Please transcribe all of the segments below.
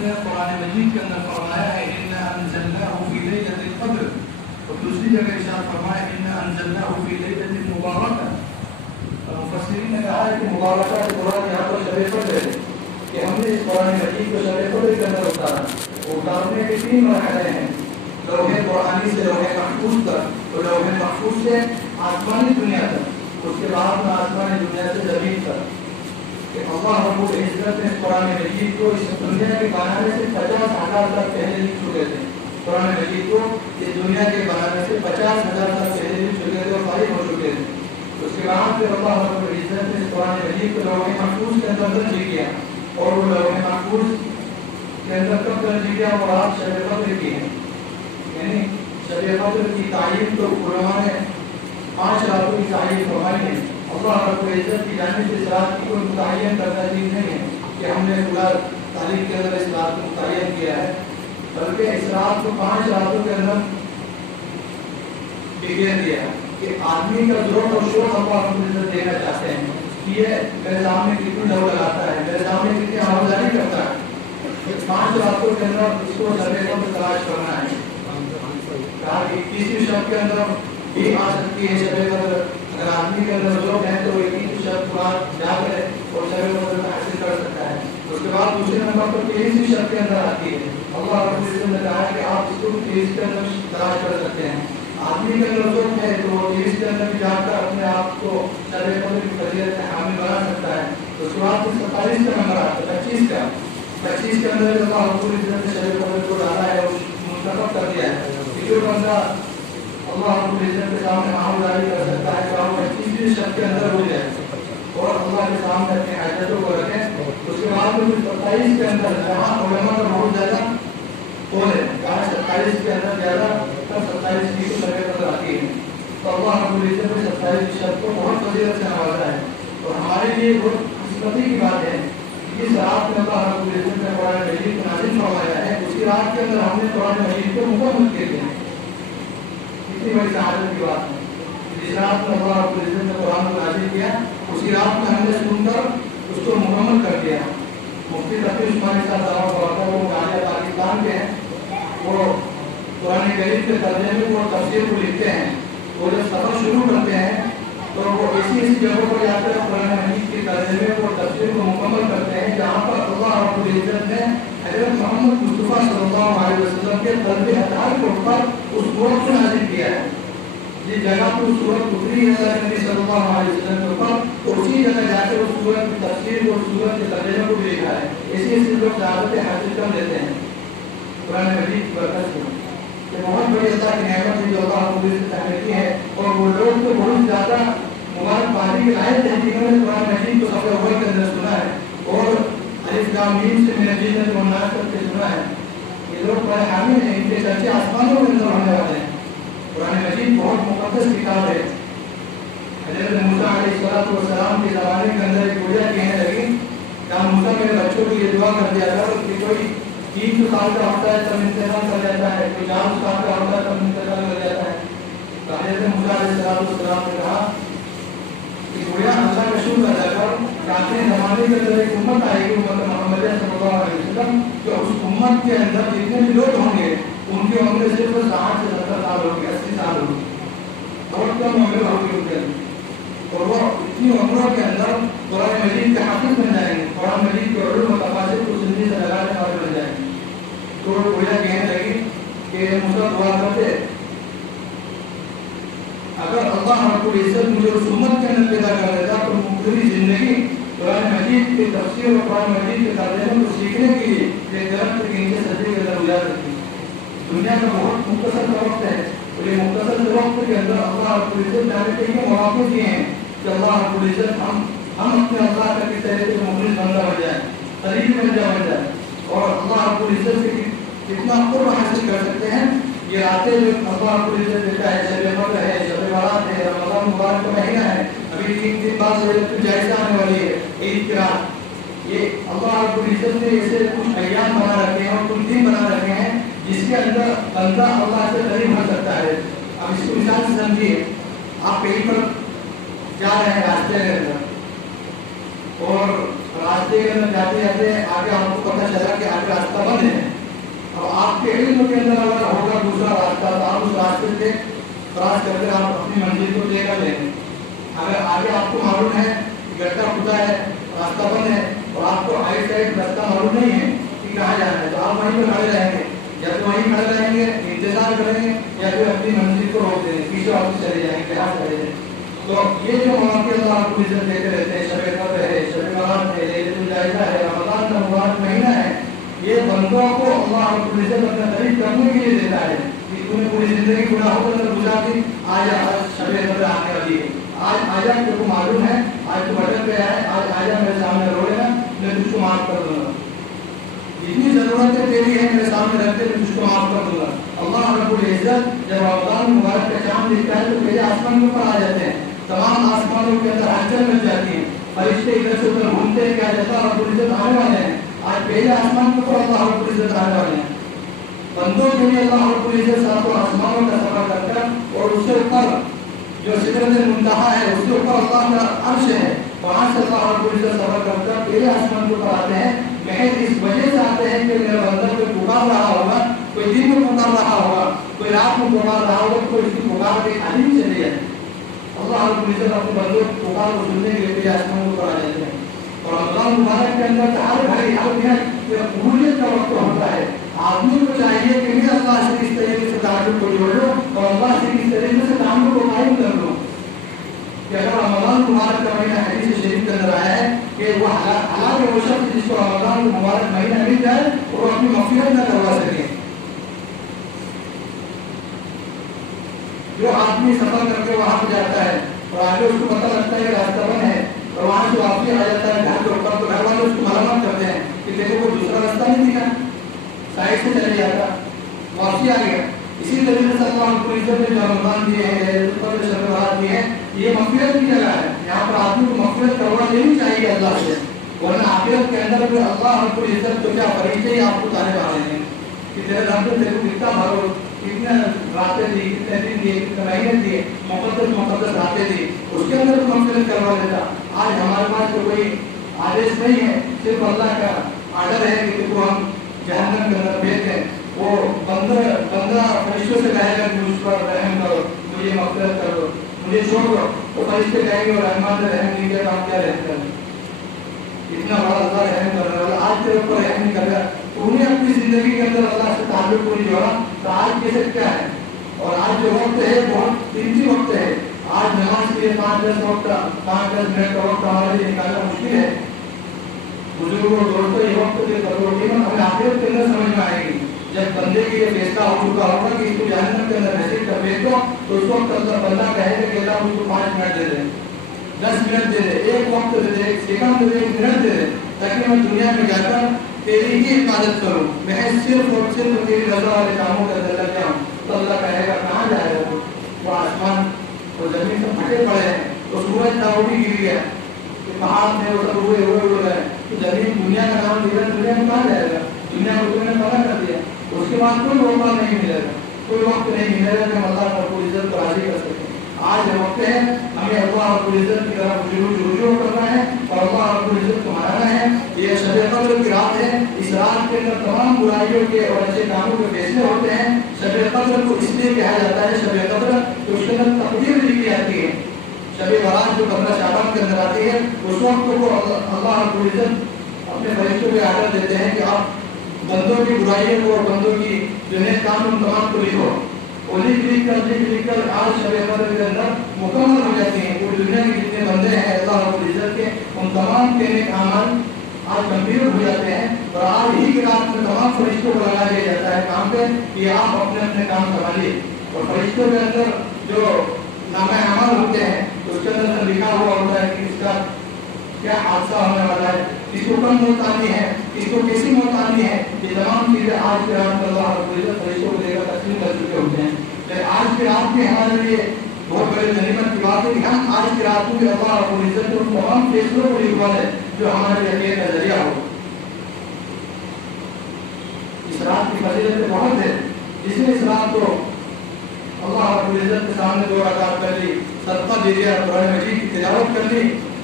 نے قرآن مجید کے اندر فرمایا ہے اِنَّا أَنزَلْنَاهُ فِي لَيْلَةِ الْقَدْرِ، اور دوسری جگہ ارشاد فرمایا اِنَّا أَنزَلْنَاهُ فِي لَيْلَةٍ مُبَارَكَةٍ۔ مفسرین نے کہا ہے کہ مبارکہ کے قرآن یہاں پر شب قدر ہے کہ ہم نے اس قرآن مجید کو شب قدر کے اندر اتارا۔ اتارنے کے 3 مرحلے ہیں، لوح قرآنی سے لوح محفوظ تک، اور لوح محفوظ سے آسمانی دنیا تک، اس کے بعد میں آسمانی دنیا سے زمین تک، کہ اللہ رب العزت نے قرآن مجید کو اس دنیا کے بنانے سے 50,000 تک پہلے لکھ چکے تھے۔ قرآن مجید کو اس دنیا کے بنانے سے 50,000 تک پہلے لکھ چکے تھے اور فارغ ہو چکے تھے۔ اس کے بعد پھر اللہ رب العزت نے اس قرآن مجید کو لوح محفوظ کے اندر درج کیا، اور وہ لوح محفوظ کے اندر کب درج کیا؟ اور رات شب قدر کی ہے، یعنی شب قدر کی تعین تو علماء نے 5 راتوں کی تعین فرمائی ہے۔ اللہ رب العزت کی جانب سے اس رات کی کوئی متعین کردہ چیز نہیں ہے کہ ہم نے پورا تاریخ کے اندر اس رات کو متعین کیا ہے، بلکہ اس رات کو 5 راتوں کے اندر بکھیر دیا کہ آدمی کا ضرورت اور شوق اللہ رب العزت دینا چاہتے ہیں کہ یہ میرے سامنے کتنی لو لگاتا ہے، میرے سامنے کتنی آمدانی کرتا ہے۔ 5 راتوں کے اندر اس کو شب قدر تلاش کرنا ہے۔ کہا کہ 21ویں شب کے اندر بھی آ سکتی ہے شب قدر، اگر آدمی کے اندر ذوق ہے تو 21 شب بعد جا کر اور شب قدر کا حاصل کر سکتا ہے۔ اس کے بعد دوسرے نمبر پر 23ویں شب کے اندر آتی ہے۔ اللہ رب العزت نے کہا کہ آپ اس کو 23 کے اندر تلاش کر سکتے ہیں۔ آدمی کے اندر ذوق ہے تو وہ 23 کے اندر بھی جا کر اپنے آپ کو شب قدر کی فضیلت میں حامل بنا سکتا ہے۔ اس کے بعد 27 کا نمبر آتا ہے 25 کے اندر اللہ رب العزت نے شب قدر کو ڈالا ہے اور منتخب کر دیا ہے کہ جو بندہ اللہ رب العزت کے سامنے آمداری کر سکتا ہے کہ وہ 25ویں شب کے اندر ہو جائے اور اللہ کے سامنے اپنے حاجتوں کو رکھیں۔ اس کے بعد میں 27 کے اندر جہاں علماء کا بہت زیادہ قول ہے، کہاں 27 کے اندر زیادہ تب 27 کی شب قدر آتی ہے، تو اللہ رب العزت نے 27 شب کو بہت فضیلت سے نوازا ہے، اور ہمارے لیے بہت قسمتی کی بات ہے اس رات میں اللہ رب العزت نے قرآن مجید کو نازل فرمایا ہے۔ اسی رات کے اندر ہم نے قرآن مجید کو مکمل کیے ہیں، اتنی بڑی سعادت کی بات ہے۔ جس رات میں اللہ رب العزت نے قرآن کو نازل کیا، اسی رات میں ہم نے سن کر اس کو مکمل کر دیا۔ مفتی تقی عثمانی صاحب وہ غالب پاکستان کے ہیں، وہ قرآن کریم کے ترجمے کو اور تفسیر کو لکھتے ہیں۔ وہ جب سفر شروع کرتے ہیں تو وہ ایسی جگہوں پر جا کر قرآن مجید کے ترجمے کو اور تفسیر کو مکمل کرتے ہیں جہاں پر اللہ رب العزت نے حضرت محمد مصطفیٰ صلی اللہ علیہ وسلم کے قلب اطہار کے اوپر اس سورت کو نازل کیا ہے۔ جس جگہ پر سورت اتری ہے اللہ نبی صلی اللہ علیہ وسلم کے اوپر، تو اسی جگہ جا کے اس سورت کی تفسیر کو، سورت کے ترجمے کو بھی لکھا ہے۔ اسی لوگ شہادتیں حاصل کر لیتے ہیں قرآن مجید کی برکت سے۔ یہ بہت بڑی اللہ کی نعمت ہے جو اللہ رب العزت نے کی ہے، اور وہ لوگ تو بہت زیادہ مبارک بادی کے لائق ہیں جنہوں نے قرآن مجید کو سفر اول کے اندر سنا ہے اور الف لام میم سے من الجنۃ والناس تک کے سنا ہے۔ یہ لوگ بڑے حامل ہیں، ان کے چرچے آسمانوں کے اندر ہونے والے ہیں۔ قرآن مجید بہت مقدس کتاب ہے۔ حضرت موسیٰ علیہ السلام کے زمانے کے اندر ایک بڑھیا کہنے لگی کہ موسیٰ میرے بچوں کو یہ دعا کر دیا کر کہ کوئی 3 سال کا ہوتا ہے تب انتقال کر جاتا ہے، کوئی 4 سال کا ہوتا ہے تب انتقال کر جاتا ہے۔ تو حضرت موسیٰ علیہ السلام نے کہا کہ گویا اللہ کا شکر ادا کر کہ آخری زمانے کے اندر ایک امت آئے گی، امت محمد صلی اللہ علیہ وسلم، کہ اس امت کے اندر جتنے بھی لوگ ہوں گے ان کی عمر صرف 60 سے 70 سال ہوگی، 80 سال ہوگی، بہت کم عمر ہوگی ان کے اندر، اور وہ اتنی عمروں کے اندر قرآن مجید کے حافظ بن جائیں گے، قرآن مجید کے علوم و تفاسیر کو زندگی سے لگانے والے بن جائیں گے۔ تو وہ گویا کہنے لگی کہ موسیٰ دعا کرتے اگر اللہ رب العزت مجھے اس امت کے اندر پیدا کر دیتا تو پوری زندگی قرآن مجید کی تفسیر اور قرآن مجید کے ترجمے کو سیکھنے کے لیے ایک درخت کے نیچے سجدے کے اندر گزار سکتی۔ دنیا کا بہت مختصر وقت ہے، اور یہ مختصر وقت کے اندر اللہ رب العزت جانے کے لیے مواقع دیے ہیں کہ اللہ رب العزت ہم اپنے اللہ کا کس طرح سے مخلص بندہ بن جائیں، قریب بندہ بن جائیں، اور اللہ رب العزت سے کتنا قرب حاصل کر سکتے ہیں۔ یہ راتیں جو اللہ رب العزت دیتا ہے، شب قدر ہے، شب برات ہے، رمضان مبارک کا مہینہ ہے، ابھی 3 دن بعد جائزہ آنے والی ہے عید کی رات، یہ اللہ رب العزت نے اسے کچھ ایام بنا رکھے ہیں اور کچھ دن بنا رکھے ہیں جس کے اندر بندہ اللہ سے قریب ہو سکتا ہے۔ اب اس کو مثال سے سمجھیے، آپ کہیں پر جا رہے ہیں راستے کے اندر اور راستے کے اندر جاتے جاتے آگے آپ کو پتہ چلا کہ آگے راستہ بند ہے. اب آپ کے علم کے اندر اگر ہوگا دوسرا راستہ تو آپ اس راستے سے کراس کر کے آپ اپنی منزل کو طے کر لیں گے. اگر آگے آپ کو معلوم ہے کہ گڈھا کھدا ہے, راستہ بند ہے, اور آپ کو آئی سائڈ راستہ معلوم نہیں ہے کہ کہاں جانا ہے, تو آپ وہیں پہ کھڑے رہیں گے, یا تو وہیں کھڑے رہیں گے انتظار کریں گے, یا پھر اپنی منزل کو روک دیں گے, پیچھے واپس چلے جائیں گے, یہاں چلے جائیں. تو یہ جو مواقع اللہ آپ کو عزت دیتے رہتے ہیں, شب قدر ہے, شب برات ہے, لیلۃ الجائزہ ہے, رمضان کا مبارک مہینہ ہے, یہ بندوں کو اللہ رب العزت اپنا قریب کرنے کے لیے دیتا ہے کہ تم نے پوری زندگی گناہوں کے اندر گزار دی, آج شب قدر آنے والی ہے, آج آجا تجھ کو معلوم ہے, آج تو بٹن پہ ہے, آج آجا میرے سامنے رو لینا, میں تجھ کو معاف کر دوں گا, جتنی ضرورتیں تیری ہیں میرے سامنے رکھ دے, میں تجھ کو معاف کر دوں گا. اللہ رب العزت جب رمضان مبارک کا چاند دکھتا ہے تو پہلے آسمان کے اوپر آ جاتے ہیں, تمام آسمانوں کے اندر ہلچل مچ جاتی ہے, فرشتے ادھر سے ادھر گھومتے ہیں کہ آج اللہ رب العزت آنے والے ہیں, آج پہلے آسمان کے اوپر اللہ رب العزت آنے والے ہیں. بندوں کے لیے اللہ رب العزت ساتوں آسمانوں کا سفر کرتا ہے, اور اس سے اوپر جو سدرۃ المنتہا ہے اس کے اوپر اللہ کا عرش ہے, وہاں سے اللہ رب العزت سفر کرتا ہے, پہلے آسمان کے اوپر آتے ہیں. محض اس وجہ سے آتے ہیں کہ میرا بندہ کوئی پکار رہا ہوگا, کوئی دن میں پکار رہا ہوگا, کوئی رات میں پکار رہا ہوگا, کوئی اس کی پکار کے خالی نہیں چلے جائے. اللہ رب العزت اپنے بندوں کی پکار کو سننے کے لیے پہلے آسمان کے اوپر آ جاتے ہیں. اور رمضان مبارک کے اندر ہر گھڑی ہر منٹ یہ قبولیت کا وقت ہوتا ہے. آدمی کو چاہیے کہ میں اللہ سے کس طریقے سے تعلق کو جوڑوں اور اللہ سے کس طریقے سے تعلق کو قائم کر لوں. کہ اگر رمضان مبارک کا مہینہ حدیث شریف کے اندر آیا ہے کہ وہ حالانکہ وہ شخص جس کو رمضان مبارک مہینہ مل جائے اور وہ اپنی مغفرت نہ کروا سکے. جو آدمی سفر کر کے وہاں پہ جاتا ہے اور آگے اس کو پتہ لگتا ہے کہ راستہ بند ہے اور وہاں سے واپسی آ جاتا ہے گھر کے اوپر, تو گھر والے اس کو ملامت کرتے ہیں کہ دیکھو کوئی دوسرا راستہ نہیں دکھا, سائڈ سے چلے جاتا, واپسی آ گیا. اسی طریقے سے اللہ رب العزت نے جو رمضان دیے ہیں, شب برات دیے ہیں, یہ مغفرت کی جگہ ہے. یہاں پر آدمی کو مغفرت کروا لینی چاہیے اللہ سے, ورنہ آخرت کے اندر بھی اللہ رب العزت تو کیا فرشتے ہی آپ کو تانے مارے ہیں کہ تیرے رب نے تیرے کو کتنا بھرو, کتنے راتیں دی, کتنے دن دیے, کتنے مہینے دیے, مقدس راتیں دی, اس کے اندر تو مغفرت کروا دیتا. آج ہمارے پاس تو کوئی آدیش نہیں ہے, صرف اللہ کا آرڈر ہے کہ تم کو ہم جہنم کے اندر بھیج دیں. وہ بندہ فرشتوں سے کہے گا کہ مجھ پر رحم کرو, مجھے مغفرت کرو, مجھے چھوڑ دو, تو فرشتے کہیں گے اور رحمان نے رحم نہیں کیا تو آپ کیا رحم کریں. اتنا بڑا اللہ رحم کر رہا ہے, آج تیرے اوپر رحم نہیں کر رہا, تو انہیں اپنی زندگی کے اندر اللہ سے تعلق کو نہیں جوڑا, تو آج کیسے کیا ہے. اور آج جو وقت ہے بہت قیمتی وقت ہے. آج نماز کے لیے 5-10 منٹ کا وقت ہمارے لیے نکالنا مشکل ہے. بزرگوں دوستوں یہ وقت کے ضرورت ہمیں آخرت کے اندر سمجھ میں آئے گی. جب بندے کے لیے فیصلہ ہو چکا ہوگا کہ اس کو جہنم کے اندر محسوس کر بھیج دو, تو اس وقت اللہ بندہ کہے گا کہ اللہ مجھ کو 5 منٹ دے دے, 10 منٹ دے دے, ایک وقت دے دے, ایک سیکنڈ دے دے, ایک منٹ دے دے, تاکہ میں دنیا میں جا کر تیری ہی عبادت کروں, میں صرف اور صرف تیری رضا والے کاموں کے اندر لگ جاؤں. تو اللہ کہے گا کہاں جائے گا, وہ آسمان اور زمین سے پھٹے پڑے ہیں, تو سورج تھا وہ بھی گر گیا, پہاڑ تھے وہ سب ہوئے گئے, تو زمین دنیا کا نام دیا, دنیا میں کہاں جائے گا, دنیا کو تم نے پتہ کر دیا. اس کے بعد کوئی موقع نہیں ملے گا, کوئی وقت نہیں ملے گا کہ ہم اللہ رب العزت کو راضی کر سکیں. آج وقت ہے ہمیں اللہ رب العزت کی طرف رجوع کرنا ہے اور اللہ رب العزت کو ماننا ہے. یہ شب قدر کی رات ہے, اس رات کے اندر تمام برائیوں کے اور اچھے کاموں کے فیصلے ہوتے ہیں. شب قدر کو اس لیے کہا جاتا ہے شب قدر کہ اس کے اندر تقدیر لکھی جاتی ہے. شب برات جو 15 شعبان کے اندر آتی ہے, اس وقت کو اللہ رب العزت اپنے فرشتوں کو آرڈر دیتے ہیں کہ آپ بندوں کی برائیوں کو اور بندوں کی جو نیک کام ان تمام کو لکھو. اور لکھ کر آج شب قدر کے اندر مکمل ہو جاتی ہیں. پوری دنیا کے جتنے بندے ہیں اللہ رب العزت کے, ان تمام کے نیک اعمال آج کمپلیٹ ہو جاتے ہیں. اور آج ہی کی رات میں تمام فرشتوں کو لگا دیا جاتا ہے کام پہ کہ آپ اپنے اپنے کام سنبھالیے. اور فرشتوں کے اندر جو نامہ اعمال ہوتے ہیں اس کے اندر لکھا ہوا ہوتا ہے کہ اس کا کیا حادثہ ہونے والا ہے, کس کو کم موت آنی ہے, کس کو کیسی موت آنی ہے. یہ تمام چیزیں آج کے رات میں اللہ رب العزت فرشتوں کو دے کر تقسیم کر چکے ہوتے ہیں. لیکن آج کے رات میں ہمارے لیے بہت بڑے غنیمت کی بات ہے کہ ہم آج کی رات میں اللہ رب العزت کو تمام فیصلوں کو لکھوا دیں جو ہمارے لیے خیر کا ذریعہ ہو. اس رات کی فضیلت بہت ہے. جس نے اس رات کو اللہ رب العزت کے سامنے 2 رکعت کر لی, صدقہ دے دیا, قرآن مجید کی تلاوت کر لی,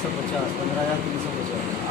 15,350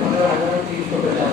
15,350